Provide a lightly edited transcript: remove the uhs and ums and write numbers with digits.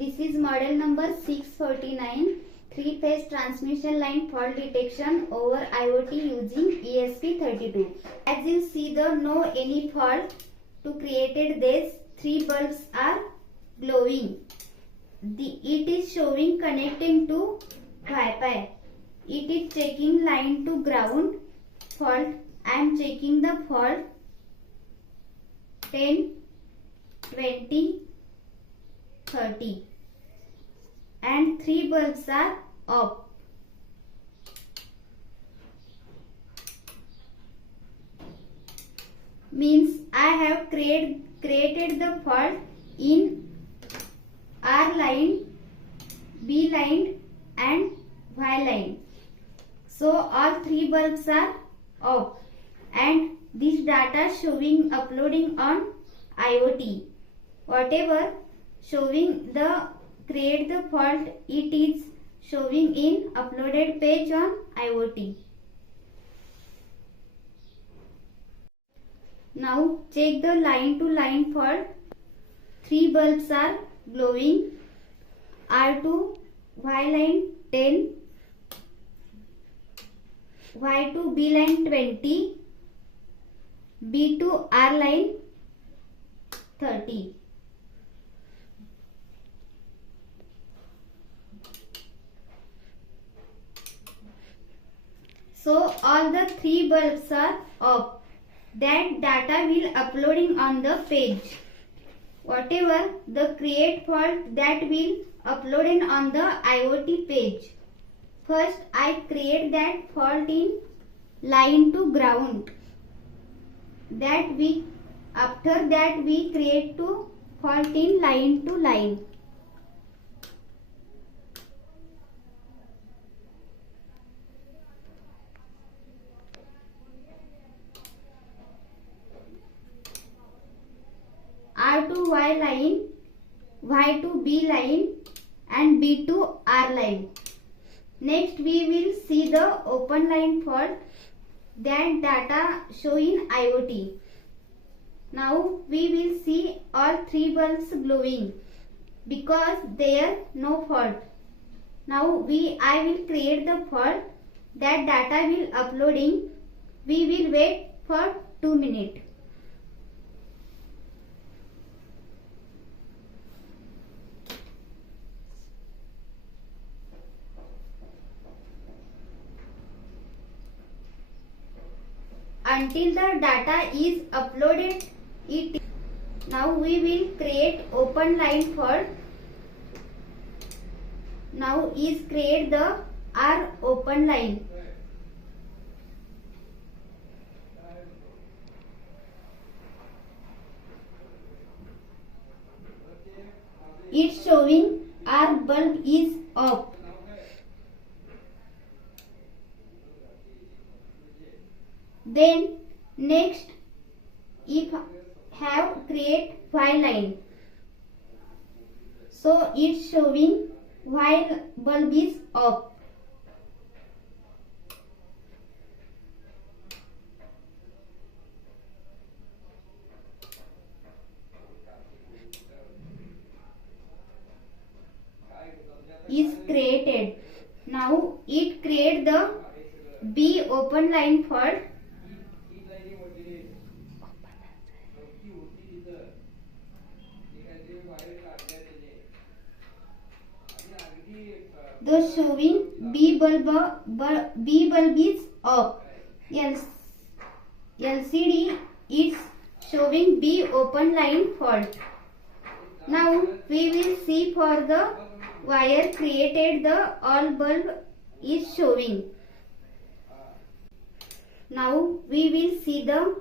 This is model number 649, 3-phase transmission line fault detection over IOT using ESP32. As you see the no any fault to created this 3 bulbs are glowing. It is showing connecting to Wi-Fi. It is checking line to ground fault. I am checking the fault 10, 20, 30 and 3 bulbs are off. Means I have created the fault in R line, B line and Y line. So all 3 bulbs are off and this data showing uploading on IOT. Whatever showing the create the fault, it is showing in uploaded page on IOT. Now check the line to line fault. 3 bulbs are glowing. R2 Y line 10, Y2 B line 20, B2 R line 30. So all the 3 bulbs are off. That data will uploading on the page. Whatever the create fault, that will uploading on the IOT page. First I create that fault in line to ground. After that we create to fault in line to line. R2 Y line, Y2 B line and B2 R line. Next we will see the open line fault. That data show in IOT. Now we will see all 3 bulbs glowing because there no fault. Now I will create the fault. That data will uploading. We will wait for 2 minutes. Until the data is uploaded, now we will create open line fault. Now is create the R open line. It's showing R bulb is off. Then next if have create Y line, so it's showing Y bulb is off. Is created. Now it create the B open line fault. The showing B bulb is off. LCD is showing B open line fault. Now we will see for the wire created the all bulb is showing. Now we will see the